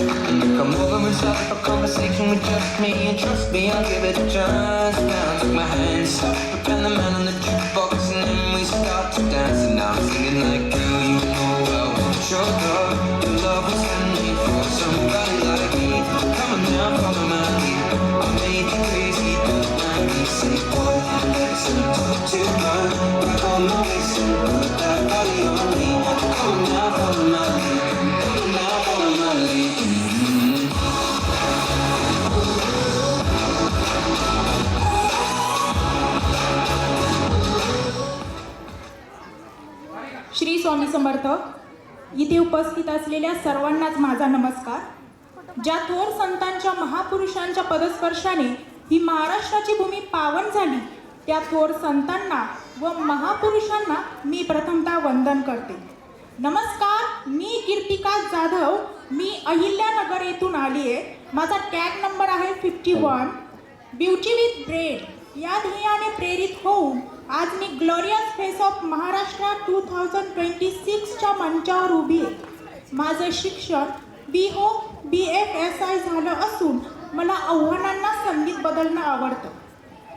Come over and start up a conversation with just me, and trust me, I'll give it a chance. Now take my hand, stop, and the man on the jukebox, and then we start to dance. And now I'm singing like, girl, you know I want your love. Your love was handmade for somebody like me. Come on now, follow my lead. I made you crazy, don't mind me. Say, boy, listen, talk too much. Back on my waist and put that body on me. Come on now, follow my lead. Come on now, follow my lead. Shri Swami Samarth. इथे उपस्थित असलेल्या सर्वांनाच माझा नमस्कार. ज्या थोर संतांच्या महापुरुषांच्या पदस्पर्शाने ही महाराष्ट्राची भूमी पावन झाली, त्या थोर संतांना व महापुरुषांना मी प्रथमतः वंदन करते. नमस्कार, मी कीर्तिका जाधव. मी अहिल्यानगर येथून आली आहे. माझा टॅग नंबर आहे 51. ब्युटी विथ ब्रेड या ध्येयाने प्रेरित होऊन आज मी ग्लोरियस फेस ऑफ महाराष्ट्र 2026च्या मंचावर उभी आहे. माझं शिक्षण BFSI झालं असून मला आव्हानांना संगीत बदलणं आवडतं.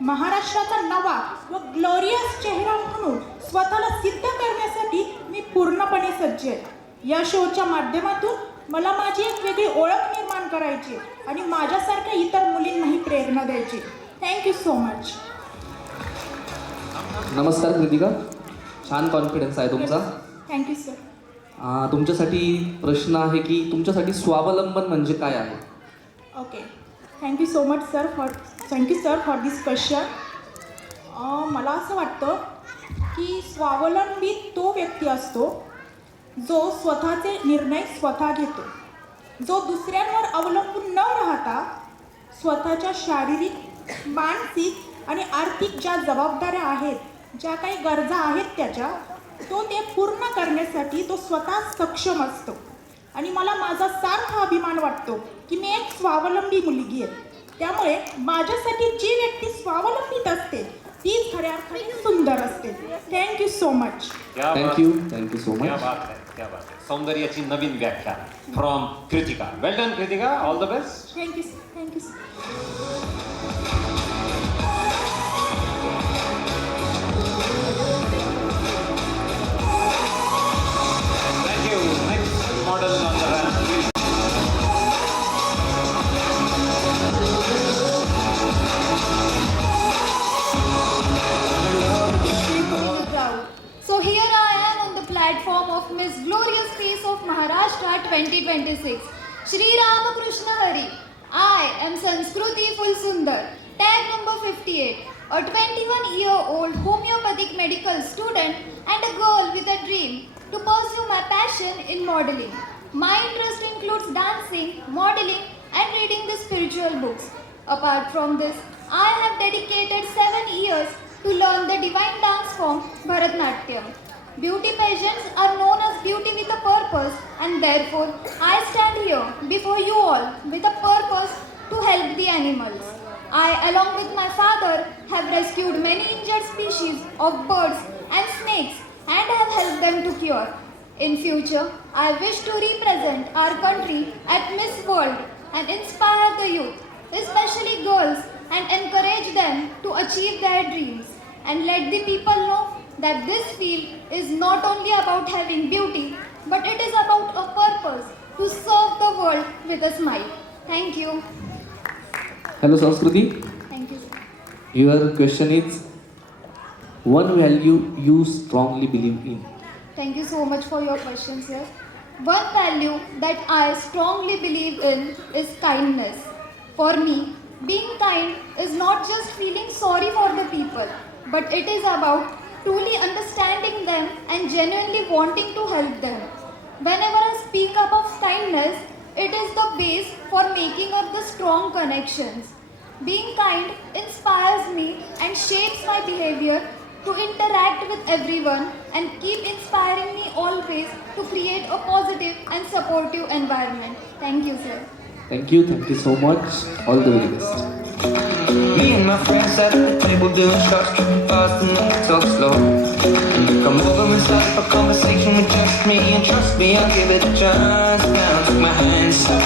महाराष्ट्राचा नवा व ग्लोरियस चेहरा म्हणून स्वतःला सिद्ध करण्यासाठी मी पूर्णपणे सज्ज आहे. या शोच्या माध्यमातून मला माझी एक वेगळी ओळख निर्माण करायची आणि माझ्यासारख्या इतर मुलींनाही प्रेरणा द्यायची. Thank you so much. नमस्कार कृतिका, छान कॉन्फिडन्स आहे तुमचा. Thank you sir. तुमच्यासाठी प्रश्न आहे की तुमच्यासाठी स्वावलंबन म्हणजे काय आहे? Okay, thank you so much sir for this question. मला असं वाटतं की स्वावलंबी तो व्यक्ती असतो जो स्वतःचे निर्णय स्वतः घेतो, जो दुसऱ्यांवर अवलंबून न राहता स्वतःच्या शारीरिक, मानसिक आणि आर्थिक ज्या जबाबदाऱ्या आहेत, ज्या काही गरजा आहेत त्याच्या, ते पूर्ण करण्यासाठी तो स्वतः सक्षम असतो. आणि मला माझा सार्थ अभिमान वाटतो की मी एक स्वावलंबी मुलगी आहे. त्यामुळे माझ्यासाठी जी व्यक्ती स्वावलंबीत असते तीच खऱ्या अर्थाने सुंदर असते. Thank you so much. Thank you so much. क्या बात है. सौंदर्याची नवीन व्याख्या from Kritika. Well done Kritika, all the best. Thank you. Thank you. Next model on the ramp, please. So here I am on the platform of Miss Glorious Face of Maharashtra 2026. Shri Ramakrishna Hari. I am Sanskruti Fulsundar, tag number 58, a 21-year-old homeopathic medical student and a girl with a dream to pursue my passion in modeling. My interest includes dancing, modeling and reading the spiritual books. Apart from this, I have dedicated 7 years to learn the divine dance form Bharatnatyam. Beauty pageants are known as beauty with a purpose, and therefore I stand here before you all with a purpose to help the animals. I, along with my father, have rescued many injured species of birds and snakes and have helped them to cure. In future, I wish to represent our country at Miss World and inspire the youth, especially girls, and encourage them to achieve their dreams, and let the people know that this field is not only about having beauty, but it is about a purpose to serve the world with a smile. Thank you. Hello Sanskriti. Thank you, sir. Your question is, one value you strongly believe in. Thank you so much for your question, sir. One value that I strongly believe in is kindness. For me, being kind is not just feeling sorry for the people, but it is about truly understanding them and genuinely wanting to help them. Whenever I speak up of kindness, it is the base for making up the strong connections. Being kind inspires me and shapes my behavior to interact with everyone and keep inspiring me always to create a positive and supportive environment. Thank you, sir. Thank you so much. All the very best. Me and my friends sat at the table doing shots, tripping fast and then we talk slow. Come over and start up a conversation with just me, and trust me, I'll give it a chance. Now take my hand, stop,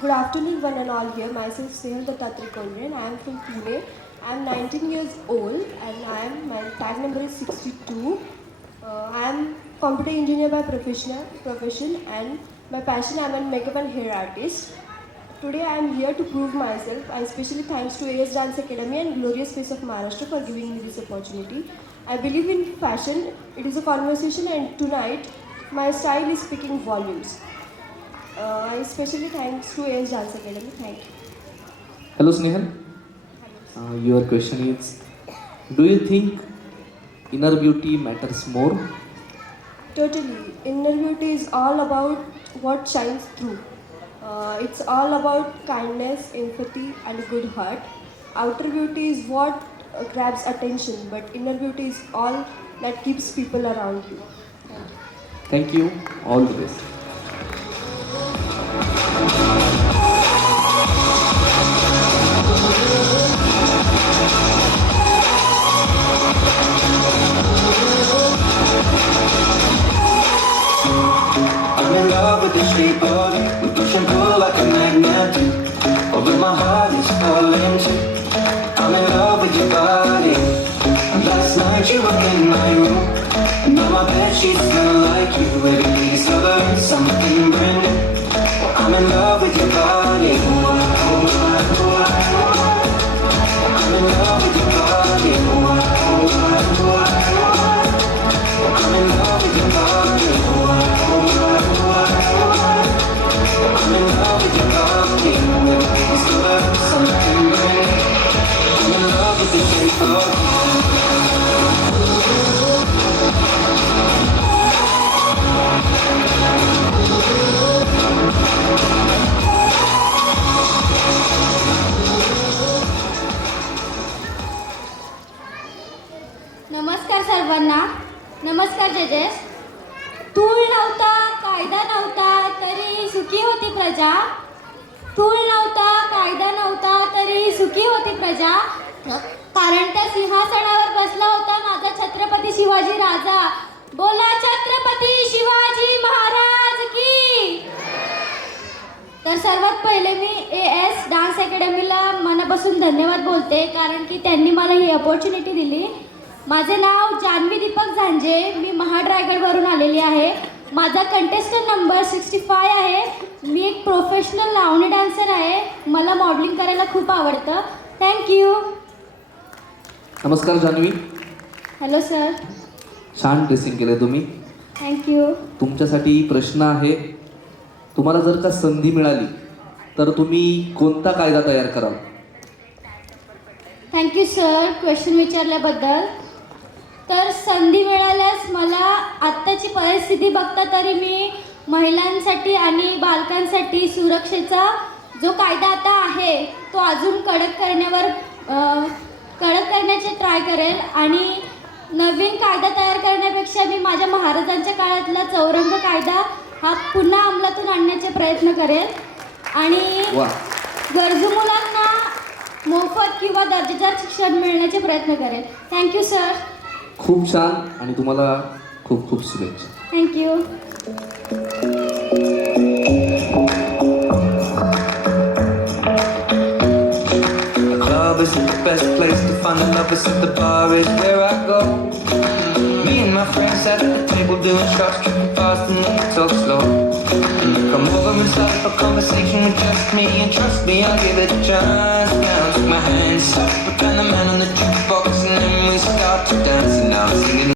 Good afternoon, one and all here. Myself Snehal Dattatri Kondre. I am from Pune. I am 19 years old and my tag number is 62. I am computer engineer by profession and my passion I am a makeup and hair artist. Today I am here to prove myself. I especially thanks to AS Dance Academy and Glorious Face of Maharashtra for giving me this opportunity. I believe in fashion. It is a conversation and tonight my style is speaking volumes. I especially thanks to AS Dance Academy. Thank you. Hello, Snehal. Your question is, do you think inner beauty matters more? Totally. Inner beauty is all about what shines through. It's all about kindness, empathy, and a good heart. Outer beauty is what grabs attention, but inner beauty is all that keeps people around you. Thank you. Thank you. All the best. I'm in love with the shape of you. We push and pull like a magnet do. Although my heart is falling too. I'm in love with your body. Last night you were in my room, and now my bed sheets smell like you. Every day discovering something brand new. I'm in love with your body. I'm in love with your body. I'm in love with your body. I'm in love with your body. It's love, something brand new. I'm in love with the shape of you. नमस्कार सर्वांना. नमस्कार जजेस. तूळ नव्हता, कायदा नव्हता, तरी सुखी होती प्रजा. तूळ नव्हता, कायदा नव्हता, तरी सुखी होती प्रजा. कारण त्या सिंहासनावर बसला होता माझा छत्रपती शिवाजी राजा. बोला छत्रपती शिवाजी महाराज की. तर सर्वात पहिले मी AS डान्स अकॅडमीला मनापासून धन्यवाद बोलते, कारण की त्यांनी मला ही अपॉर्च्युनिटी दिली. माझे नाव जान्हवी दीपक झांजे. मी महाड रायगडवरून आलेली आहे. माझा कंटेस्टंट नंबर 65 आहे. मी एक प्रोफेशनल लावणी डान्सर आहे. मला मॉडेलिंग करायला खूप आवडतं. थँक्यू. नमस्कार जान्हवी. Hello sir. छान ड्रेसिंग केलं तुम्ही. थँक्यू. तुमच्यासाठी प्रश्न आहे. तुम्हाला जर का संधी मिळाली तर तुम्ही कोणता कायदा तयार कराल? थँक्यू सर क्वेश्चन विचारल्याबद्दल. तर संधी मिळाल्यास मला आत्ताची परिस्थिती बघता तरी मी महिलांसाठी आणि बालकांसाठी सुरक्षेचा जो कायदा आता आहे तो अजून कडक करण्याचे ट्राय करेल. आणि नवीन कायदा तयार करण्यापेक्षा मी माझ्या महाराजांच्या काळातला चौरंग कायदा हा पुन्हा अंमलातून आणण्याचे प्रयत्न करेल. आणि वा, गरजू मुलांना मोफत किंवा दर्जेदार शिक्षण मिळण्याचे प्रयत्न करेल. Thank you sir. खूप छान आणि तुम्हाला खूप खूप शुभेच्छा. Thank you. The club isn't the best place to find the lovers, at the bar is where I go. Me and my friends sat at the table doing shots, tripping fast and then we talk slow. Come over and start up a conversation with just me, and trust me, I'll give it a chance. Now take my hand, stop, and the man on the jukebox, and then we start to dance, and now I'm singing.